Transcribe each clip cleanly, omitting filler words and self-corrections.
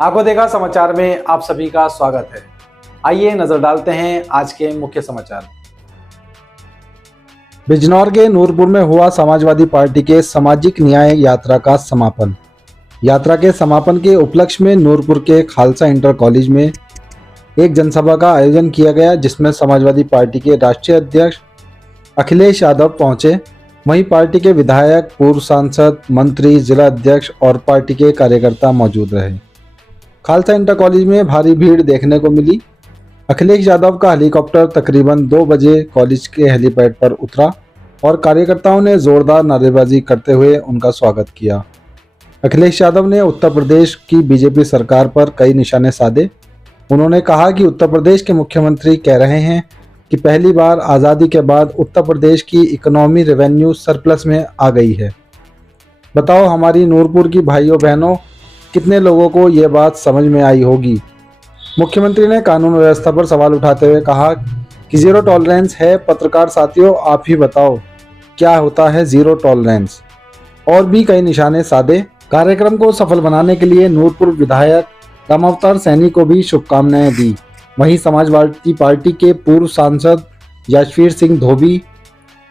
आपको देखा समाचार में आप सभी का स्वागत है। आइए नजर डालते हैं आज के मुख्य समाचार। बिजनौर के नूरपुर में हुआ समाजवादी पार्टी के सामाजिक न्याय यात्रा का समापन। यात्रा के समापन के उपलक्ष्य में नूरपुर के खालसा इंटर कॉलेज में एक जनसभा का आयोजन किया गया, जिसमें समाजवादी पार्टी के राष्ट्रीय अध्यक्ष अखिलेश यादव पहुंचे। वहीं पार्टी के विधायक, पूर्व सांसद, मंत्री, जिला अध्यक्ष और पार्टी के कार्यकर्ता मौजूद रहे। खालसा इंटर कॉलेज में भारी भीड़ देखने को मिली। अखिलेश यादव का हेलीकॉप्टर तकरीबन 2 बजे कॉलेज के हेलीपैड पर उतरा और कार्यकर्ताओं ने जोरदार नारेबाजी करते हुए उनका स्वागत किया। अखिलेश यादव ने उत्तर प्रदेश की बीजेपी सरकार पर कई निशाने साधे। उन्होंने कहा कि उत्तर प्रदेश के मुख्यमंत्री कह रहे हैं कि पहली बार आज़ादी के बाद उत्तर प्रदेश की इकोनॉमी रेवेन्यू सरप्लस में आ गई है। बताओ हमारी नूरपुर की भाइयों बहनों, कितने लोगों को ये बात समझ में आई होगी। मुख्यमंत्री ने कानून व्यवस्था पर सवाल उठाते हुए कहा कि जीरो टॉलरेंस है। पत्रकार साथियों, आप ही बताओ क्या होता है जीरो टॉलरेंस। और भी कई निशाने साधे। कार्यक्रम को सफल बनाने के लिए नूरपुर विधायक रामावतार सैनी को भी शुभकामनाएं दी। वहीं समाजवादी पार्टी के पूर्व सांसद याशवीर सिंह धोबी,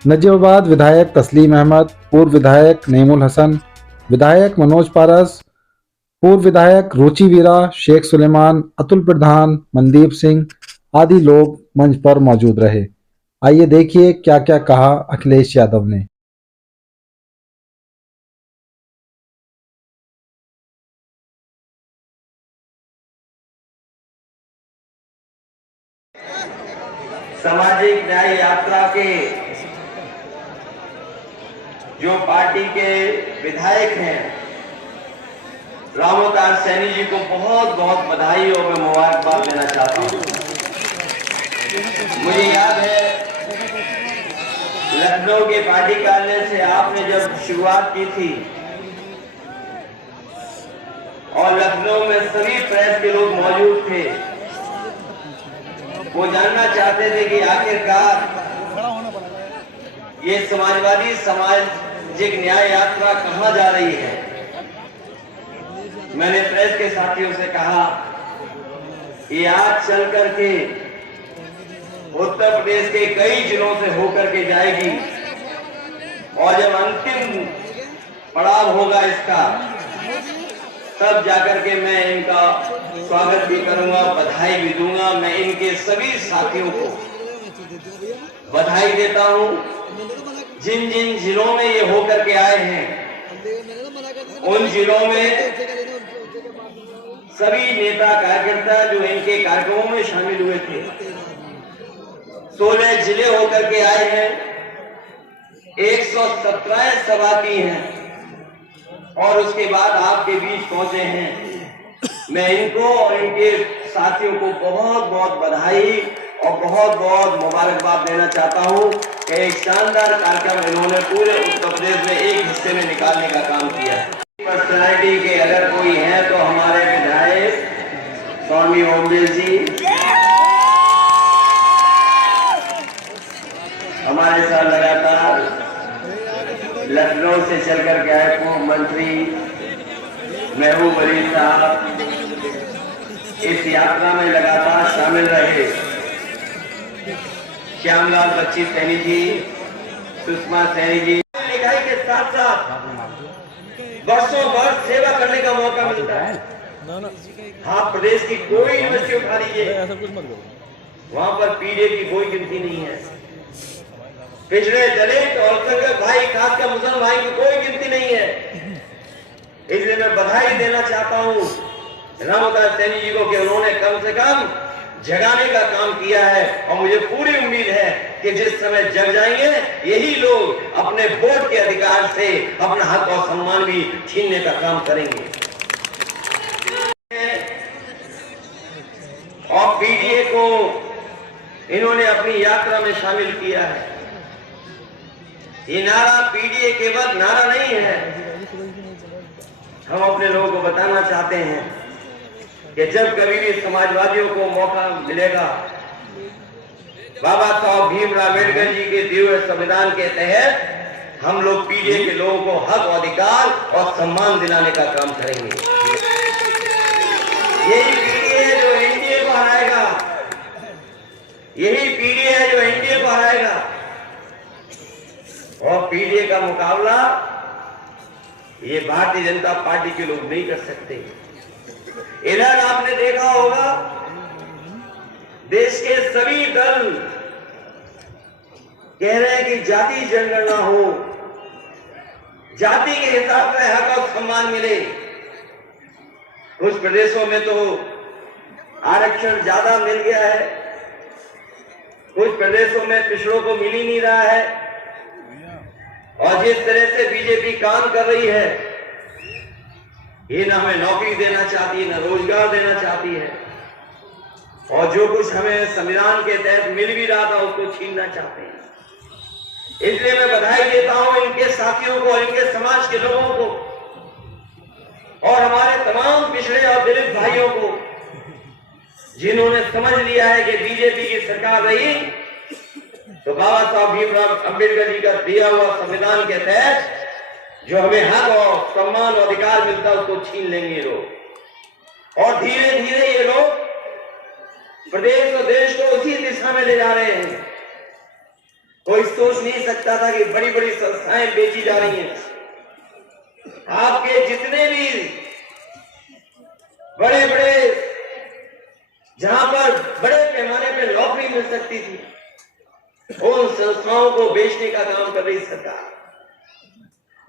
नजीबाबाद विधायक तस्लीम अहमद, पूर्व विधायक नईमुल हसन, विधायक मनोज पारस, पूर्व विधायक रुचि वीरा, शेख सुलेमान, अतुल प्रधान, मनदीप सिंह आदि लोग मंच पर मौजूद रहे। आइए देखिए क्या क्या कहा अखिलेश यादव ने। सामाजिक न्याय यात्रा के जो पार्टी के विधायक हैं रामावतार सैनी जी को बहुत बहुत बधाई और मैं मुबारकबाद देना चाहता हूं। मुझे याद है लखनऊ के पार्टी कार्यालय से आपने जब शुरुआत की थी और लखनऊ में सभी प्रेस के लोग मौजूद थे, वो जानना चाहते थे कि आखिरकार ये समाजवादी सामाजिक न्याय यात्रा कहां जा रही है। मैंने प्रेस के साथियों से कहा कि आज चल करके उत्तर प्रदेश के कई जिलों से होकर के जाएगी और जब अंतिम पड़ाव होगा इसका, तब जाकर के मैं इनका स्वागत भी करूंगा, बधाई भी दूंगा। मैं इनके सभी साथियों को बधाई देता हूं। जिन जिन जिलों में ये होकर के आए हैं, उन जिलों में सभी नेता कार्यकर्ता जो इनके कार्यक्रमों में शामिल हुए थे, 16 जिले होकर के आए हैं, 117 सभा की हैं और उसके बाद आपके बीच पहुंचे हैं। मैं इनको और इनके साथियों को बहुत बहुत बधाई और बहुत बहुत मुबारकबाद देना चाहता हूं कि एक शानदार कार्यक्रम इन्होंने पूरे उत्तर प्रदेश में एक हिस्से में निकालने का काम किया है। पर्सनैलिटी के अगर कोई है तो हमारे विधायक स्वामी ओमदेव जी हमारे साथ लगातार लखनऊ से चल कर के आए। पूर्व मंत्री महबूब अली साहब इस यात्रा में लगातार शामिल रहे। श्यामलाल बच्ची सैनी जी, सुषमा सैनी जी, लिखाई के साथ साथ वर्षों वर्ष सेवा करने का मौका मिलता है। हाँ, प्रदेश की कोई यूनिवर्सिटी उठा लीजिए, वहां पर पीडीए की कोई गिनती नहीं है। पिछड़े दलित और भाई, खासकर मुसलमान भाई की कोई गिनती नहीं है। इसलिए मैं बधाई देना चाहता हूं रामावतार सैनी जी को कि उन्होंने कम से कम जगाने का काम किया है और मुझे पूरी उम्मीद है कि जिस समय जग जाएंगे यही लोग अपने वोट के अधिकार से अपना हक और सम्मान भी छीनने का काम करेंगे। और पीडीए को इन्होंने अपनी यात्रा में शामिल किया है। ये नारा पीडीए केवल नारा नहीं है। हम अपने लोगों को बताना चाहते हैं कि जब कभी भी समाजवादियों को मौका मिलेगा, बाबा साहब भीमराव अम्बेडकर जी के दिए हुए संविधान के तहत हम लोग पीडीए के लोगों को हक, अधिकार और सम्मान दिलाने का काम करेंगे। यही पीढ़ी है जो एनडीए को हराएगा, यही पीढ़ी है जो एनडीए को हराएगा। और पीढ़ी का मुकाबला ये भारतीय जनता पार्टी के लोग नहीं कर सकते। इधर आपने देखा होगा देश के सभी दल कह रहे हैं कि जाति जनगणना हो, जाति के हिसाब से हक और सम्मान मिले। कुछ प्रदेशों में तो आरक्षण ज्यादा मिल गया है, कुछ प्रदेशों में पिछड़ों को मिल ही नहीं रहा है। और जिस तरह से बीजेपी काम कर रही है, ये ना हमें नौकरी देना चाहती है, ना रोजगार देना चाहती है, और जो कुछ हमें संविधान के तहत मिल भी रहा था उसको छीनना चाहते हैं। इसलिए मैं बधाई देता हूं इनके साथियों को, इनके समाज के लोगों को और हमारे तमाम पिछड़े और दलित भाइयों को, जिन्होंने समझ लिया है कि बीजेपी की सरकार रही तो बाबा साहब भीमराव अंबेडकर जी का दिया हुआ संविधान के तहत जो हमें हक और सम्मान और अधिकार मिलता है उसको छीन लेंगे ये लोग। और धीरे धीरे ये लोग प्रदेश और देश को उसी दिशा में ले जा रहे हैं। कोई सोच नहीं सकता था कि बड़ी बड़ी संस्थाएं बेची जा रही हैं। आपके जितने भी बड़े बड़े, जहां पर बड़े पैमाने पर नौकरी मिल सकती थी, उन संस्थाओं को बेचने का काम कर रही सरकार।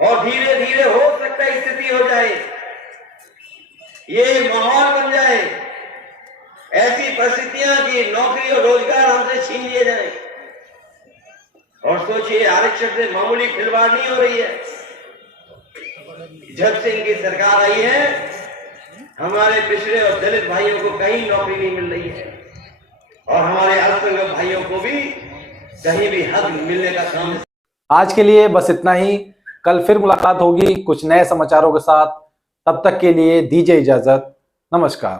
और धीरे धीरे हो सकता है स्थिति हो जाए, ये माहौल बन जाए, ऐसी परिस्थितियां कि नौकरी और रोजगार हमसे छीन लिए जाए। और सोचिए, आरक्षण से मामूली खिलवाड़ नहीं हो रही है। जब से इनकी सरकार आई है, हमारे पिछड़े और दलित भाइयों को कहीं नौकरी नहीं मिल रही है, और हमारे अल्पसंख्यक भाइयों को भी कहीं भी हक मिलने का काम। आज के लिए बस इतना ही। कल फिर मुलाकात होगी कुछ नए समाचारों के साथ। तब तक के लिए दीजिए इजाजत। नमस्कार।